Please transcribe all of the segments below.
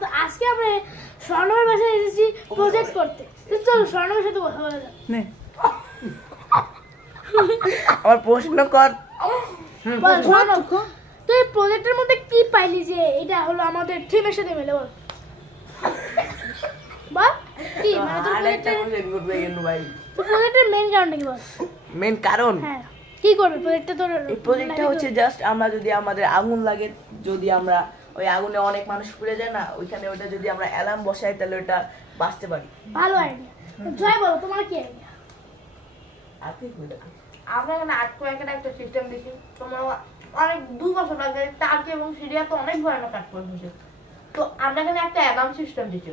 কিন্তু আজকে আমরা স্বর্ণমের বাসায় এসেছি প্রজেক্ট করতে। চলো স্বর্ণমের সাথে কথা বলা যাক। আমার প্রশ্ন কর। তুই প্রজেক্টের মধ্যে কি পাইলি যে এটা হলো আমাদের থিমের সাথে মেলে? বল বল কি মানে তোর প্রজেক্টের মেইন কারণটা কি? বল মেইন কারণ হ্যাঁ কি করবে প্রজেক্টটা? তোর এই প্রজেক্টটা হচ্ছে জাস্ট আমরা যদি আমাদের আগুন লাগে, যদি আমরা ওই আগুনে অনেক মানুষ পুড়ে যায় না, ওইখানে ওটা যদি আমরা অ্যালার্ম বসাই তাহলে ওটা বাঁচতে পারি। ভালো আইডিয়া। জয় বলো তোমার কি আইডিয়া? আমরা এখানে একটা সিস্টেম দিচ্ছি, তোমার অনেক 2 বছর লাগে, টার্ক এবং সিরিয়া তো অনেক ভয়ানক কাজ করছে। তো আমরা এখানে একটা অ্যালার্ম সিস্টেম দিচ্ছি,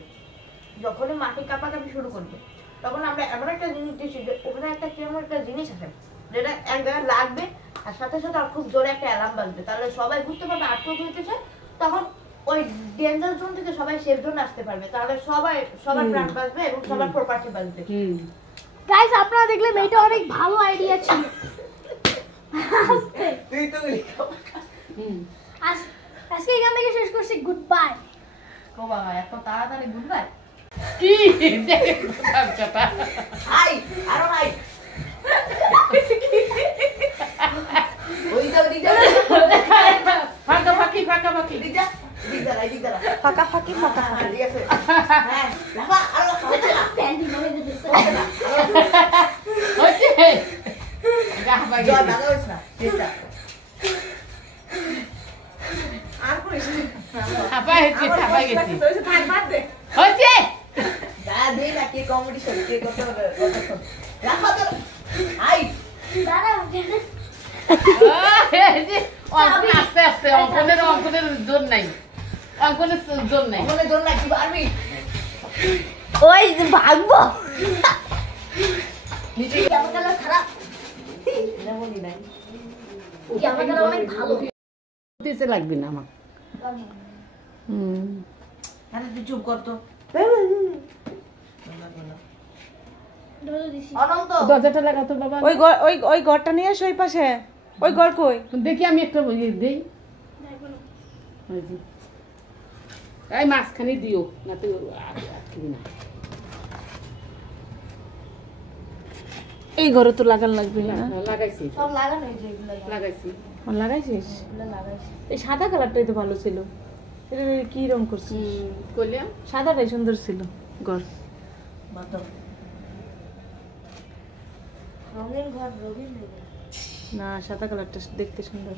যখনই মাটি কাঁপাকাঁপি শুরু করবে তখন আমরা এমন একটা জিনিস দিচ্ছি যে ওখানে একটা কেমন একটা জিনিস আছে যেটা এক জায়গায় লাগবে আর সাথে সাথে আর খুব জোরে একটা অ্যালার্ম বাজবে, তাহলে সবাই বুঝতে পারবে আটকে হইতেছে, তখন ওই ডেঞ্জার জোন থেকে সবাই সেফ জোন আসতে পারবে, তাহলে সবার প্রাণ বাঁচবে এবং সবার প্রপার্টি বাঁচবে। গাইস আপনারা দেখলেন এটা অনেক ভালো আইডিয়া ছিল। তুই তো আজকে এখান থেকে শেষ করছি। Good bye. ও বাবা এত তাড়াতাড়ি গুড বাই কি দেখে কথা হাই আরো হাই ওই যাও দিদা ফাঁকা ফাঁকি দিদা ফাঁকা ফাঁকি ঠিক আছে। হ্যাঁ বাবা আরো প্যান্টি মনে দিতেছে। হচ্ছে গাবা যা লাগাইস না দিদা আর কইছ ছাপাই গেছি থাক বাদ দে হচ্ছে দা দে না কি কমেডি শো কে করতে হবে রাখো তো হাই দাঁড়া আস্তে আস্তে অঙ্কনের জোর নাই, অঙ্কনের জোর নাই, মনে জোর না কি পারবি ওই ভাগবো নিচে আমার কালার খারাপ। না বলি নাই আমার কালার অনেক ভালো। দিতে লাগবে না আমার। আরে তুই চুপ কর তো। অনন্ত দরজাটা লাগাতো বাবা। ওই ঘরটা নিয়ে আসো, ওই পাশে ওই ঘর কই দেখি আমি একটা দিই। এই মাঝখানে দিও না তো আটকিবি না। এই ঘরে তো লাগান লাগবে না। লাগাইছি সব লাগানো হয়েছে, এগুলো লাগাইছি লাগাইছিস? লাগাইছি। এই সাদা কালারটাই তো ভালো ছিল। এটা কি রং করছিস? করলাম সাদাটাই সুন্দর ছিল ঘর। রঙিন ঘর, রঙিন না সাদা কালারটা দেখতে সুন্দর।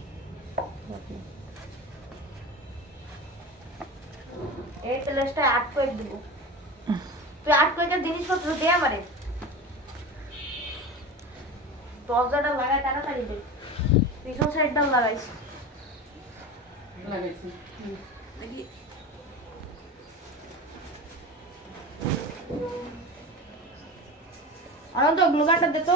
এই প্লেসটা 8 কয়েক দিব। তুই 8 কয়েকের জিনিসপত্র দে আমারে। দরজাটা লাগাই তাড়াতাড়ি দে। পিছন সাইডটা লাগাইস। লাগাইছি দেখি অনন্ত গ্লুগানটা দে তো।